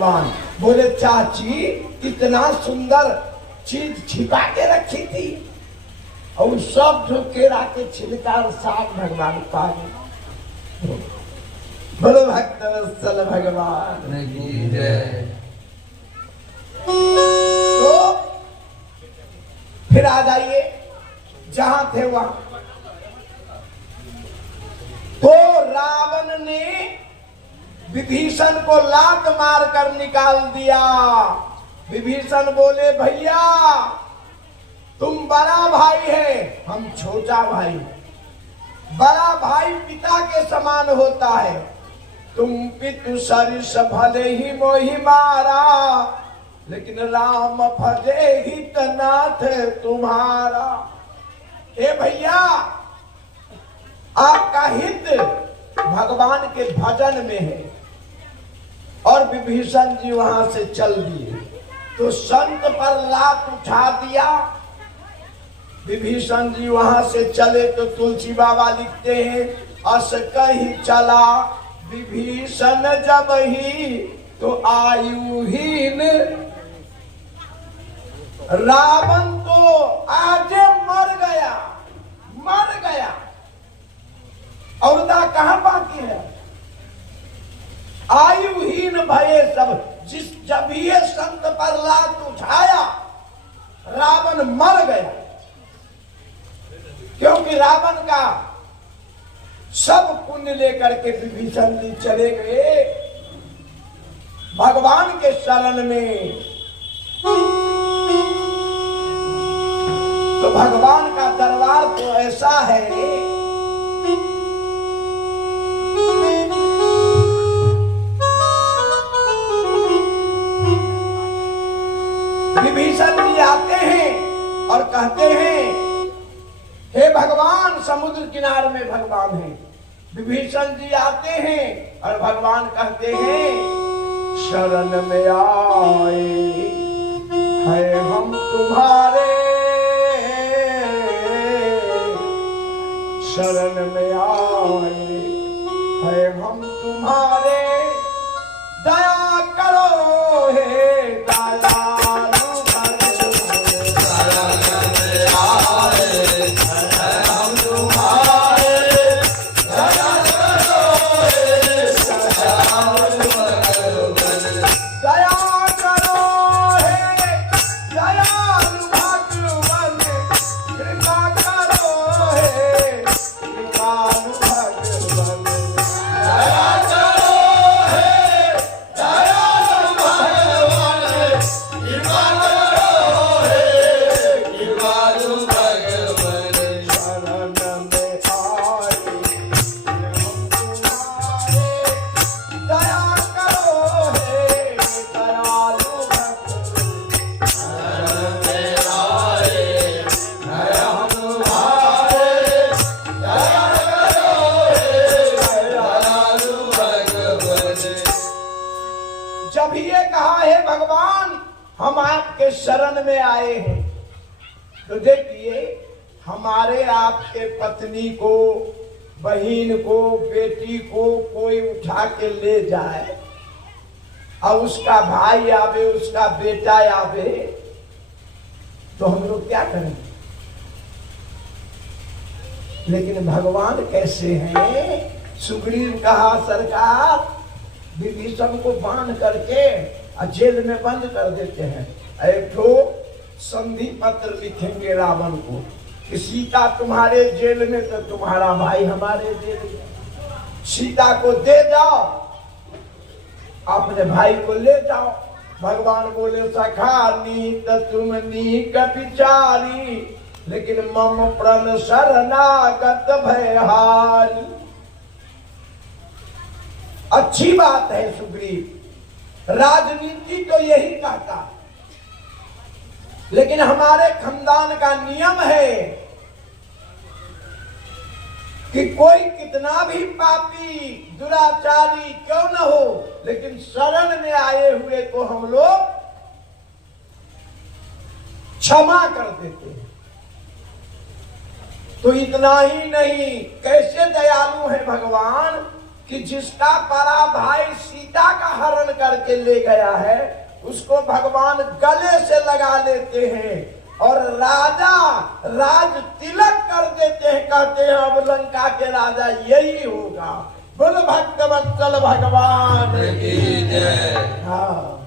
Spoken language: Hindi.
बोले चाची इतना सुंदर चीज छिपा के रखी थी और सब जो केरा के छिलका और साग भगवान पा गए। बोलो भक्त वत्सल भगवान की जय। तो फिर आ जाइए जहां थे वहां। तो रावण ने विभीषण को लात मार कर निकाल दिया। विभीषण बोले भैया तुम बड़ा भाई है, हम छोटा भाई। बड़ा भाई पिता के समान होता है। तुम पितु सरिस भले ही मोहि मारा, लेकिन राम भजे हित नाथ तुम्हारा। ए भैया आपका हित भगवान के भजन में है। और विभीषण जी वहां से चल दिए तो संत पर लात उठा दिया। विभीषण जी वहां से चले तो तुलसी बाबा लिखते हैं अस कहीं चला विभीषण जब ही तो आयुहीन। रावण तो आज मर गया, मर गया। और ना कहां बाकी है? आयुहीन भये सब। जब ये संत पर लात उठाया रावण मर गया, क्योंकि रावण का सब पुण्य लेकर के विभीषण जी चले गए भगवान के शरण में। तो भगवान का दरबार तो ऐसा है विभीषण जी आते हैं और कहते हैं हे भगवान, समुद्र किनारे में भगवान है। विभीषण जी आते हैं और भगवान कहते हैं शरण में आए हैं हम तुम्हारे, शरण में आए हैं हम तुम्हारे, दया करो हे दयालु। जब ये कहा है भगवान हम आपके शरण में आए हैं, तो देखिए हमारे आपके पत्नी को, बहन को, बेटी को कोई उठा के ले जाए और उसका भाई आवे, उसका बेटा आवे, तो हम लोग क्या करेंगे? लेकिन भगवान कैसे हैं? सुग्रीव कहा सरकार विभीषण को बांध करके जेल में बंद कर देते हैं। एक तो संधि पत्र लिखेंगे रावण को कि सीता तुम्हारे जेल में तो तुम्हारा भाई हमारे जेल में। सीता को दे जाओ, अपने भाई को ले जाओ। भगवान बोले सखा नीत तुम नीक विचारी, लेकिन मम प्रण शरणागत भयहारी। अच्छी बात है सुग्रीव, राजनीति तो यही कहता है, लेकिन हमारे खानदान का नियम है कि कोई कितना भी पापी दुराचारी क्यों न हो, लेकिन शरण में आए हुए को हम लोग क्षमा कर देते हैं। तो इतना ही नहीं, कैसे दयालु है भगवान कि जिसका बड़ा भाई सीता का हरण करके ले गया है उसको भगवान गले से लगा लेते हैं और राजा राज तिलक कर देते हैं, कहते हैं अब लंका के राजा यही होगा। बोल भक्तवत्सल भगवान की जय। हाँ।